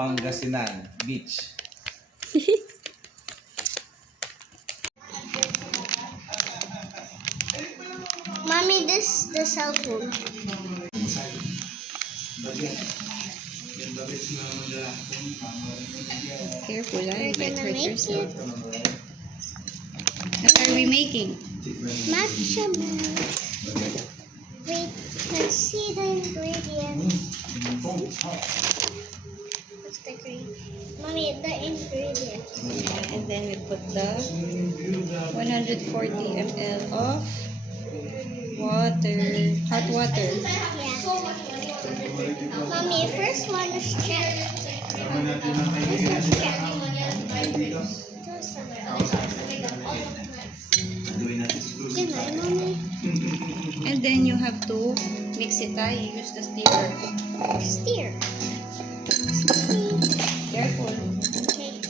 Pangasinan Beach. Mommy, this the cell phone. Careful, ah. You We're might gonna hurt make yourself. it What are we making? matcha milk. Wait, let's see the ingredients. What's the green? Mommy, the ingredients. Yeah, and then we put the 140 ml of water, hot water. Yeah. Mommy, first one is check. This one's check. Good night, Mommy. And then you have to mix it, ah. You use the stirrer. Steer. Careful. Okay.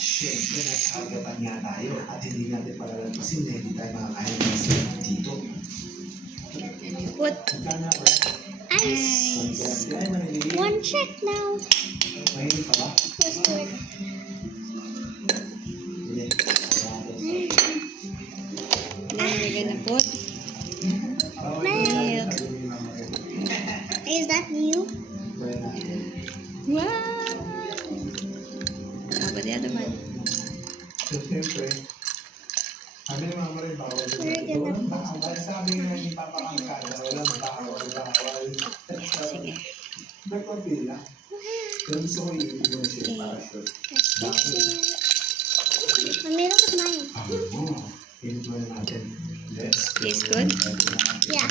Siyempre, nagkagatan nga tayo at hindi natin palalampasin na hindi tayo makakain ng isip dito. And you put Ice. ice. One check now. Mahilig ka ba? Let's do it. Hindi. Then we're gonna put milk. Is that new? Wow! How about the other one? Siyempre, kami ni Mama rin bawal dito. We're gonna Walang bawal. Sabi nga ni Papa Kangkada, walang bawal. Sige. Nagpapila. Pero gusto ko i-ibon siya para sure. Mommy, look at mine. I-ibon natin. Yes. Tastes good? Yeah.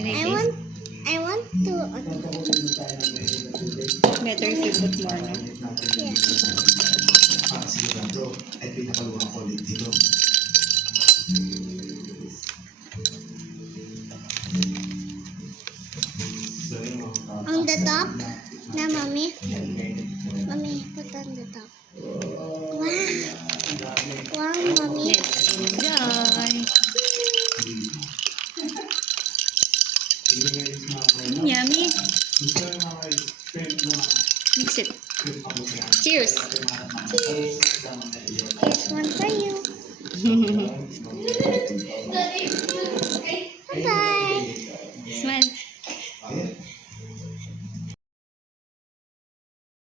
Can I I taste? want to. Better if you put more, no? Yeah. Para sigurado ay pinakaluwang ko ulit dito. On the top. Now, Mommy. Mommy, put on the top. Wow. Wow, Mommy. Let's enjoy! Yummy! Mix it. Cheers! Here's one for you. Bye-bye.